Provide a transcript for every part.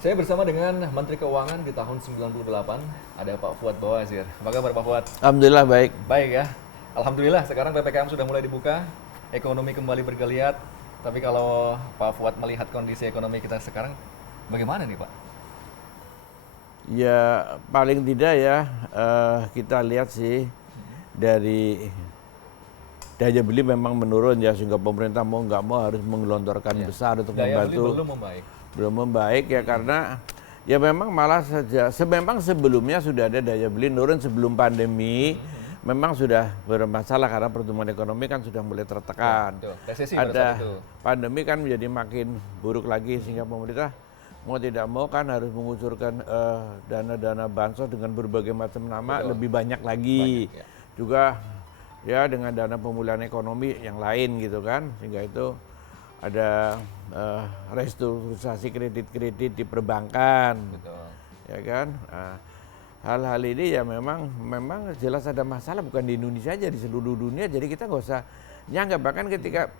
Saya bersama dengan Menteri Keuangan di tahun 98, ada Pak Fuad Bawazir. Apa kabar Pak Fuad? Alhamdulillah baik. Baik ya. Alhamdulillah sekarang PPKM sudah mulai dibuka, ekonomi kembali bergeliat. Tapi kalau Pak Fuad melihat kondisi ekonomi kita sekarang, bagaimana nih Pak? Ya paling tidak ya kita lihat sih dari daya beli memang menurun ya, sehingga pemerintah mau nggak mau harus menggelontorkan besar untuk Daya beli membantu. belum membaik. Belum membaik ya, karena ya memang malah saja memang sebelumnya sudah ada daya beli nurun sebelum pandemi. Memang sudah bermasalah karena pertumbuhan ekonomi kan sudah mulai tertekan. Resesi pada saat Ada itu. pandemi kan menjadi makin buruk lagi, sehingga pemerintah mau tidak mau kan harus mengucurkan dana-dana bansos dengan berbagai macam nama. Betul. Lebih banyak lagi. Banyak, ya. Juga ya dengan dana pemulihan ekonomi yang lain gitu kan, sehingga itu ada restrukturisasi kredit-kredit di perbankan. Betul. Ya kan. Hal-hal ini ya memang jelas ada masalah, bukan di Indonesia aja, di seluruh dunia. Jadi kita nggak usah nyanggap. Bahkan ketika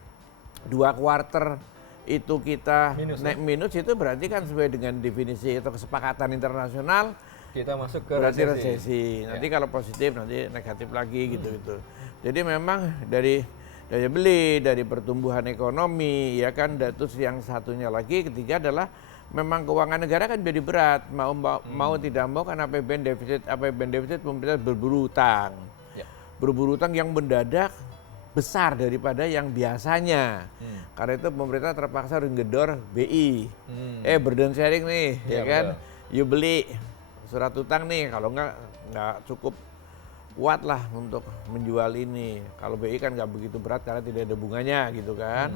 2 kuarter itu kita Minus, naik minus, itu berarti kan sesuai dengan definisi atau kesepakatan internasional, Kita masuk ke berarti resesi. resesi. Nanti kalau positif nanti negatif lagi gitu. Jadi memang dari daya beli, dari pertumbuhan ekonomi, ya kan. Terus yang satunya lagi, ketiga adalah memang keuangan negara kan jadi berat. Mau tidak mau kan APBN defisit pemerintah berburu utang. Ya. Berburu utang yang mendadak besar daripada yang biasanya. Karena itu pemerintah terpaksa harus ngedor BI. Burden sharing nih, Iya, ya kan. betul. You beli surat utang nih, kalau nggak cukup kuat lah untuk menjual ini. Kalau BI kan nggak begitu berat karena tidak ada bunganya gitu kan.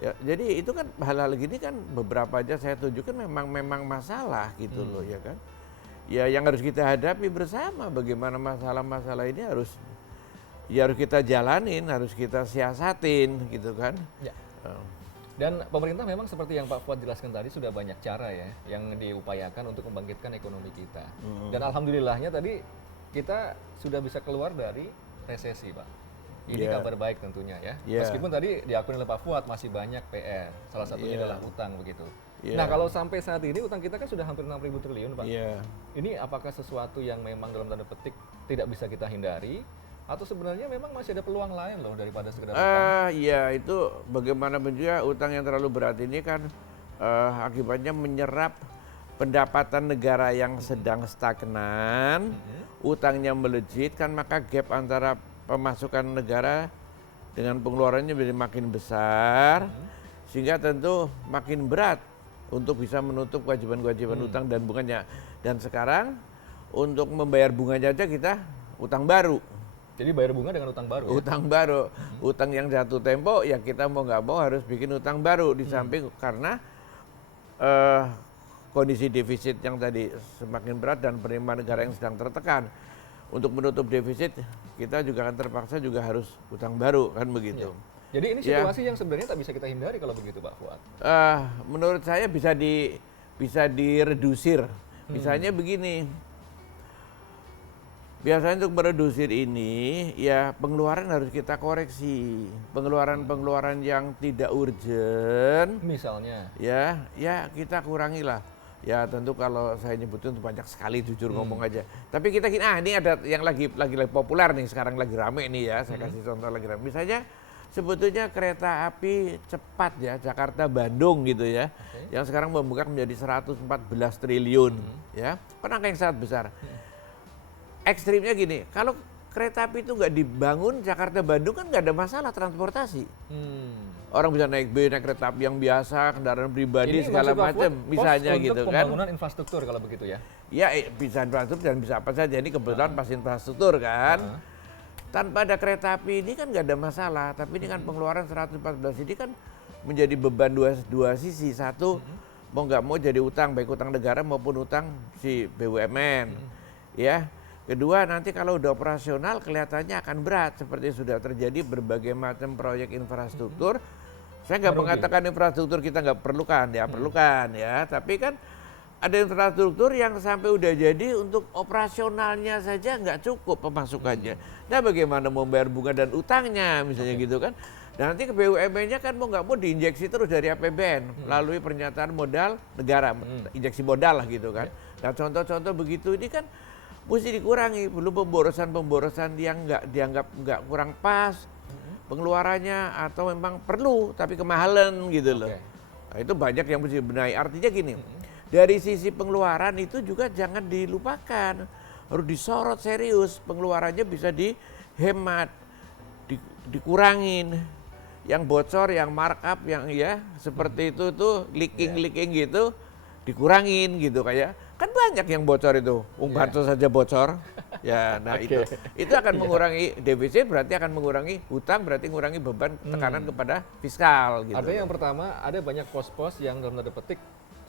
Ya, jadi itu kan hal-hal gini kan beberapa aja saya tunjukkan memang masalah gitu loh, ya kan. Ya yang harus kita hadapi bersama, bagaimana masalah-masalah ini harus kita jalanin, harus kita siasatin gitu kan. Ya. Dan pemerintah memang seperti yang Pak Fuad jelaskan tadi, sudah banyak cara ya yang diupayakan untuk membangkitkan ekonomi kita. Dan alhamdulillahnya tadi kita sudah bisa keluar dari resesi Pak. Ini kabar baik tentunya ya. Meskipun tadi diakui oleh Pak Fuad masih banyak PR, salah satunya adalah utang begitu. Nah kalau sampai saat ini utang kita kan sudah hampir 6.000 triliun Pak. Ini apakah sesuatu yang memang dalam tanda petik tidak bisa kita hindari, atau sebenarnya memang masih ada peluang lain loh daripada sekedar utang? Iya, itu bagaimanapun juga utang yang terlalu berat ini kan akibatnya menyerap pendapatan negara yang sedang stagnan, utangnya melejit kan, maka gap antara pemasukan negara dengan pengeluarannya menjadi makin besar, sehingga tentu makin berat untuk bisa menutup kewajiban-kewajiban utang dan bunganya. Dan sekarang untuk membayar bunganya aja kita utang baru. Jadi bayar bunga dengan utang baru. Utang baru, utang yang jatuh tempo ya kita mau nggak mau harus bikin utang baru. Di samping karena kondisi defisit yang tadi semakin berat dan penerimaan negara yang sedang tertekan. Untuk menutup defisit kita juga akan terpaksa juga harus utang baru kan begitu. Jadi ini situasi yang sebenarnya tak bisa kita hindari kalau begitu Pak Fuad. Menurut saya bisa diredusir. Misalnya begini. Biasanya untuk meredusir ini ya pengeluaran harus kita koreksi. Pengeluaran yang tidak urgent. Misalnya. Ya kita kurangilah. Ya tentu kalau saya nyebutin itu banyak sekali, jujur ngomong aja. Tapi kita ini ada yang lagi populer nih sekarang, lagi rame nih ya. Saya kasih contoh lagi rame. Misalnya sebetulnya kereta api cepat ya Jakarta-Bandung gitu ya. Yang sekarang membengkak menjadi 114 triliun ya. Kan angka yang sangat besar. Ekstrimnya gini, kalau kereta api itu nggak dibangun Jakarta-Bandung kan nggak ada masalah transportasi. Orang bisa naik bis, naik kereta api yang biasa, kendaraan pribadi Ini segala macam, misalnya gitu kan. Pembangunan infrastruktur kalau begitu ya. Ya bisa infrastruktur dan bisa apa saja. Ini kebetulan pas infrastruktur kan. Tanpa ada kereta api ini kan nggak ada masalah. Tapi ini kan pengeluaran 114 ini kan menjadi beban dua sisi. Satu mau nggak mau jadi utang, baik utang negara maupun utang si BUMN. Ya. Kedua, nanti kalau udah operasional kelihatannya akan berat, seperti sudah terjadi berbagai macam proyek infrastruktur. Saya nggak mengatakan infrastruktur kita nggak perlukan ya, tapi kan ada infrastruktur yang sampai udah jadi untuk operasionalnya saja nggak cukup pemasukannya. Nah bagaimana membayar bunga dan utangnya misalnya gitu kan. Dan nanti ke BUMN-nya kan mau nggak mau diinjeksi terus dari APBN melalui pernyataan modal negara, injeksi modal lah gitu kan. Nah contoh-contoh begitu ini kan mesti dikurangi, belum pemborosan yang nggak dianggap nggak kurang pas pengeluarannya atau memang perlu tapi kemahalan gitu loh. Nah, itu banyak yang mesti dibenahi. Artinya gini, dari sisi pengeluaran itu juga jangan dilupakan, harus disorot serius, pengeluarannya bisa dihemat, dikurangin. Yang bocor, yang markup, yang ya seperti itu tuh leaking gitu dikurangin gitu kayak kan banyak yang bocor itu, bansos saja bocor, ya nah itu akan mengurangi defisit berarti akan mengurangi hutang berarti mengurangi beban tekanan kepada fiskal. Gitu. Artinya yang pertama ada banyak pos-pos yang dalam tanda petik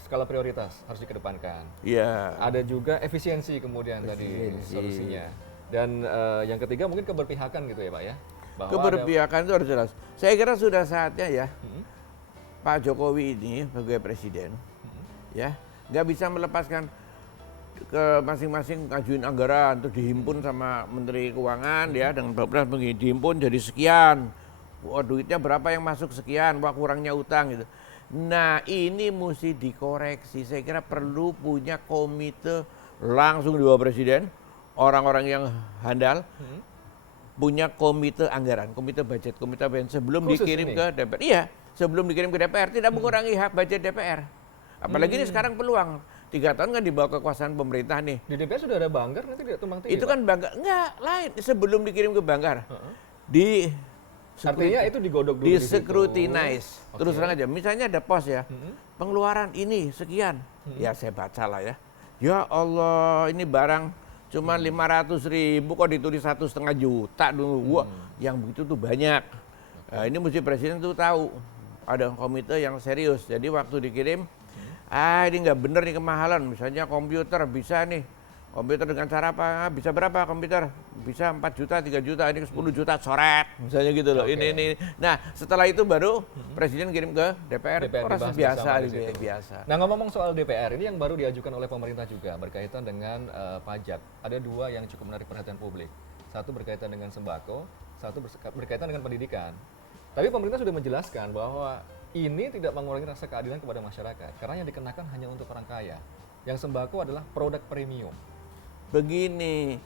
skala prioritas harus dikedepankan. Iya. Ada juga efisiensi kemudian tadi solusinya. Dan yang ketiga mungkin keberpihakan gitu ya Pak ya. Bahwa keberpihakan itu harus jelas. Saya kira sudah saatnya ya Pak Jokowi ini sebagai presiden ya nggak bisa melepaskan ke masing-masing ngajuin anggaran terus dihimpun sama Menteri Keuangan ya dengan Bapak begini dihimpun jadi sekian. Wah duitnya berapa yang masuk sekian, wah kurangnya utang gitu. Nah ini mesti dikoreksi. Saya kira perlu punya komite langsung di bawah presiden, orang-orang yang handal. Punya komite anggaran, komite budget sebelum khusus dikirim ke DPR. Iya, sebelum dikirim ke DPR tidak mengurangi hak budget DPR. Apalagi ini sekarang peluang 3 tahun kan dibawa kekuasaan pemerintah nih. Di DPR sudah ada banggar nanti tidak tumbang tinggi. Itu kan banggar, enggak lain sebelum dikirim ke banggar. Di artinya itu digodok dulu di scrutinize. Terus terang aja, misalnya ada pos ya, pengeluaran ini sekian, ya saya baca lah ya. Ya Allah, ini barang cuma 500.000 kok ditulis 1,5 juta dulu. Wah, yang begitu tuh banyak. Nah, ini mesti presiden tuh tahu ada komite yang serius. Jadi waktu dikirim, ini nggak bener nih kemahalan. Misalnya komputer bisa nih, komputer dengan cara apa? Bisa berapa komputer? Bisa 4 juta, 3 juta, ini 10 juta coret. Misalnya gitu loh. Ini. Nah setelah itu baru presiden kirim ke DPR proses biasa. Nah ngomong soal DPR, ini yang baru diajukan oleh pemerintah juga berkaitan dengan pajak. Ada 2 yang cukup menarik perhatian publik. Satu berkaitan dengan sembako, satu berkaitan dengan pendidikan. Tapi pemerintah sudah menjelaskan bahwa ini tidak mengurangi rasa keadilan kepada masyarakat. Karena yang dikenakan hanya untuk orang kaya. Yang sembako adalah produk premium. Begini,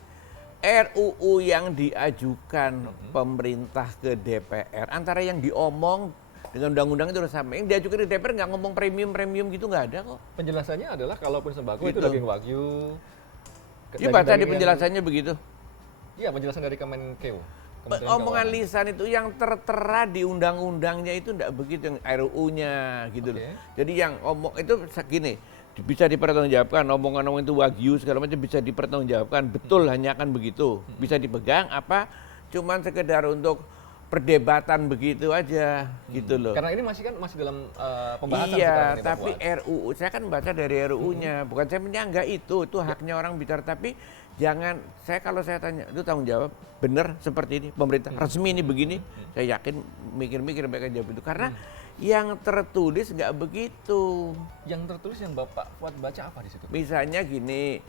RUU yang diajukan pemerintah ke DPR, antara yang diomong dengan undang-undang itu udah sama. Yang diajukan ke DPR nggak ngomong premium gitu nggak ada kok. Penjelasannya adalah kalaupun sembako gitu. Itu daging wagyu. Ini baca di penjelasannya begitu. Iya, penjelasan dari Kemenkeu. Omongan lisan itu yang tertera di undang-undangnya itu enggak begitu, yang RUU-nya gitu loh. Jadi yang omong itu segini, bisa dipertanggungjawabkan, omongan-omongan itu wagyu segala macam bisa dipertanggungjawabkan, betul hanya akan begitu. Bisa dipegang apa cuman sekedar untuk perdebatan begitu aja gitu loh. Karena ini masih dalam pembahasan iya, tapi RUU saya kan baca dari RUU-nya, bukan saya menyanggah itu haknya orang bicara, tapi jangan kalau saya tanya itu tanggung jawab benar seperti ini pemerintah resmi ini begini, saya yakin mikir-mikir mereka jawab itu karena yang tertulis nggak begitu. Yang tertulis yang Bapak Fuad baca apa di situ? Misalnya gini,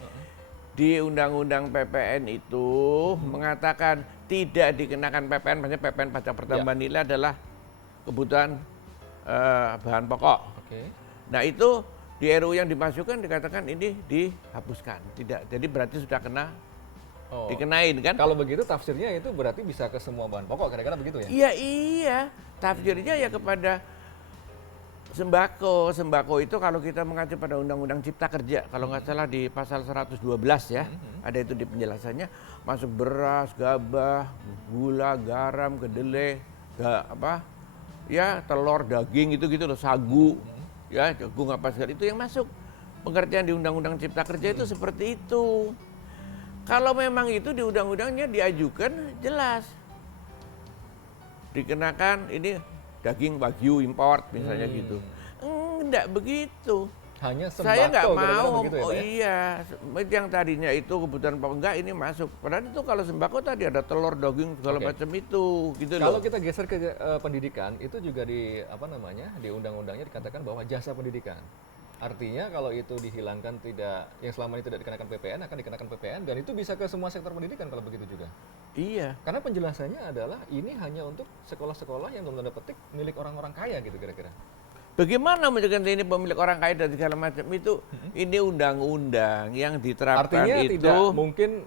di Undang-Undang PPN itu mengatakan tidak dikenakan PPN, maksudnya PPN pajak pertambahan nilai adalah kebutuhan bahan pokok. Nah itu di RUU yang dimasukkan dikatakan ini dihapuskan, tidak. Jadi berarti sudah kena dikenain kan? Kalau begitu tafsirnya itu berarti bisa ke semua bahan pokok, kira-kira begitu ya? Iya. Tafsirnya ya kepada sembako. Sembako itu kalau kita mengacu pada Undang-Undang Cipta Kerja, kalau nggak salah di pasal 112 ya, ada itu di penjelasannya, masuk beras, gabah, gula, garam, kedelai, telur, daging itu gitu loh, sagu, ya jagung apa segala itu yang masuk. Pengertian di Undang-Undang Cipta Kerja itu seperti itu. Kalau memang itu di undang-undangnya diajukan jelas. Dikenakan ini daging wagyu import misalnya gitu. Enggak begitu. Hanya sembako. Saya nggak mau. Begitu ya, iya, yang tadinya itu kebutuhan pokok enggak ini masuk. Padahal itu kalau sembako tadi ada telur, daging segala macam itu, gitu loh. Kalau kita geser ke pendidikan, itu juga di undang-undangnya dikatakan bahwa jasa pendidikan. Artinya kalau itu dihilangkan yang selama ini tidak dikenakan PPN akan dikenakan PPN dan itu bisa ke semua sektor pendidikan kalau begitu juga. Iya. Karena penjelasannya adalah ini hanya untuk sekolah-sekolah yang dalam tanda petik milik orang-orang kaya gitu kira-kira. Bagaimana menunjukkan ini pemilik orang kaya dan segala macam itu? Ini undang-undang yang diterapkan Artinya itu. tidak mungkin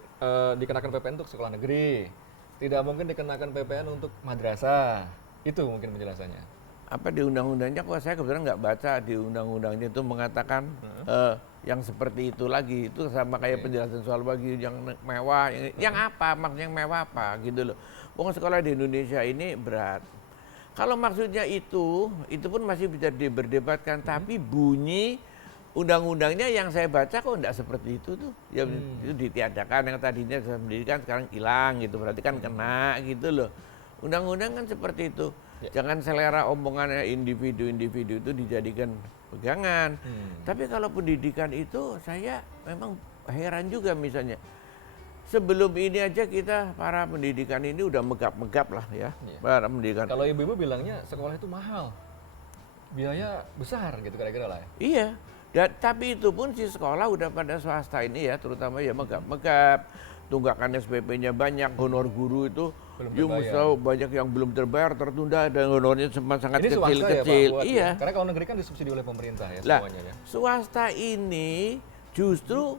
dikenakan PPN untuk sekolah negeri, tidak mungkin dikenakan PPN untuk madrasah. Itu mungkin penjelasannya. Apa di undang-undangnya kok saya kebetulan nggak baca di undang-undangnya itu mengatakan yang seperti itu lagi. Itu sama kayak penjelasan soal bagi yang mewah, yang apa maksudnya yang mewah apa gitu loh. Pokoknya sekolah di Indonesia ini berat. Kalau maksudnya itu pun masih bisa diberdebatkan, tapi bunyi undang-undangnya yang saya baca kok enggak seperti itu tuh. Ya itu ditiadakan, yang tadinya pendidikan sekarang hilang gitu, berarti kan kena gitu loh. Undang-undang kan seperti itu. Jangan selera omongannya individu-individu itu dijadikan pegangan. Tapi kalau pendidikan itu saya memang heran juga misalnya. Sebelum ini aja kita para pendidikan ini udah megap-megap lah ya. Para pendidikan. Kalau ibu-ibu bilangnya sekolah itu mahal. Biaya besar gitu kira-kira lah ya. Iya. Tapi itu pun si sekolah udah pada swasta ini ya, terutama ya megap-megap. Tunggakan SPP-nya banyak, honor guru itu banyak yang belum terbayar, tertunda, dan honornya sangat kecil-kecil. Ya, iya. Karena kalau negeri kan disubsidi oleh pemerintah ya semuanya ya. Swasta ini justru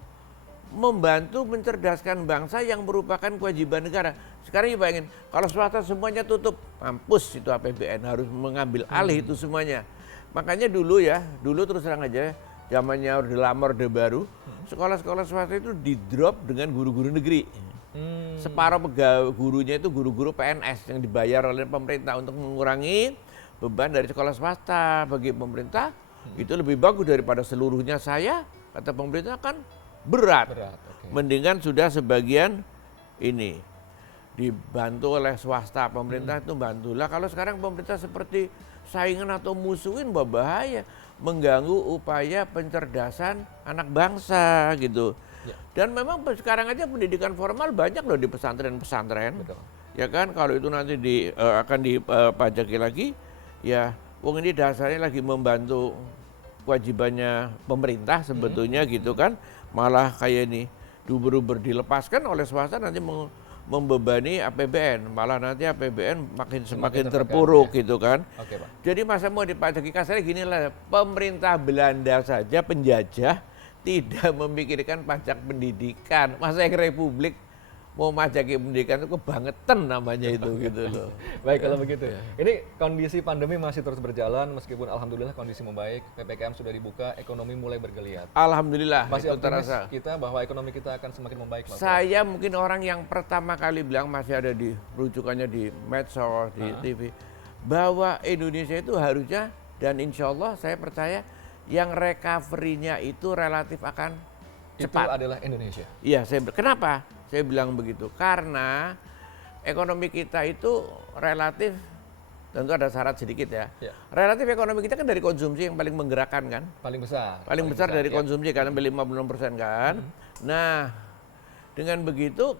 membantu mencerdaskan bangsa yang merupakan kewajiban negara. Sekarang bayangin, kalau swasta semuanya tutup, mampus itu APBN harus mengambil alih itu semuanya. Makanya dulu terus terang aja, zamannya Orde Lama Orde Baru, sekolah-sekolah swasta itu di-drop dengan guru-guru negeri. Separuh gurunya itu guru-guru PNS yang dibayar oleh pemerintah untuk mengurangi beban dari sekolah swasta. Bagi pemerintah itu lebih bagus daripada seluruhnya saya, kata pemerintah kan berat. Mendingan sudah sebagian ini dibantu oleh swasta, pemerintah itu bantulah. Kalau sekarang pemerintah seperti saingan atau musuhin bahaya, mengganggu upaya pencerdasan anak bangsa gitu. Dan memang sekarang aja pendidikan formal banyak loh di pesantren-pesantren. Ya kan, kalau itu nanti akan dipajaki lagi, ya wong ini dasarnya lagi membantu kewajibannya pemerintah sebetulnya gitu kan. Malah kayak ini duber-duber dilepaskan oleh swasta nanti membebani APBN, malah nanti APBN semakin terpuruk gitu kan. Pak. Jadi masa mau dipajaki, kasarnya gini lah, pemerintah Belanda saja penjajah tidak memikirkan pajak pendidikan, masa yang Republik mau majaki pendidikan itu kebangetan namanya itu gitu loh. Baik kalau begitu. Ini kondisi pandemi masih terus berjalan meskipun alhamdulillah kondisi membaik, PPKM sudah dibuka, ekonomi mulai bergeliat. Alhamdulillah. Masih itu optimis terasa. kita bahwa ekonomi kita akan semakin membaik, Pak? Saya mungkin orang yang pertama kali bilang, masih ada di rujukannya di medsos, di TV, bahwa Indonesia itu harusnya, dan insya Allah saya percaya yang recovery-nya itu relatif akan cepat. Itu adalah Indonesia. Iya, kenapa? Saya bilang begitu, karena ekonomi kita itu relatif, tentu ada syarat sedikit ya. Relatif ekonomi kita kan dari konsumsi yang paling menggerakkan kan. Paling besar. Paling besar dari konsumsi karena 56% kan. Nah, dengan begitu,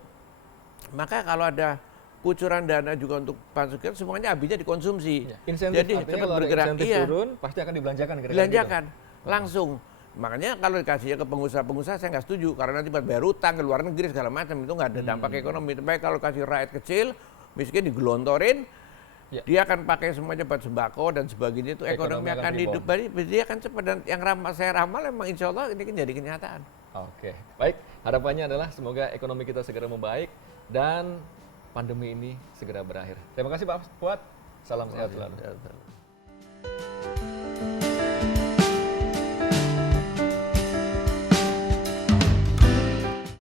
maka kalau ada kucuran dana juga untuk pansukan, semuanya habisnya dikonsumsi. Jadi cepat bergerak. Turun, pasti akan dibelanjakan. Belanjakan, langsung. Makanya kalau dikasihnya ke pengusaha-pengusaha saya nggak setuju, karena nanti buat bayar utang ke luar negeri segala macam itu nggak ada dampak ekonomi. Tapi kalau kasih rakyat kecil, miskin digelontorin, dia akan pakai semuanya buat sembako dan sebagainya, itu ekonomi akan hidup, dia akan cepat. Dan yang saya ramal emang insya Allah ini kan jadi kenyataan. Oke, baik. Harapannya adalah semoga ekonomi kita segera membaik dan pandemi ini segera berakhir. Terima kasih Pak Fuad. Salam sehat selalu.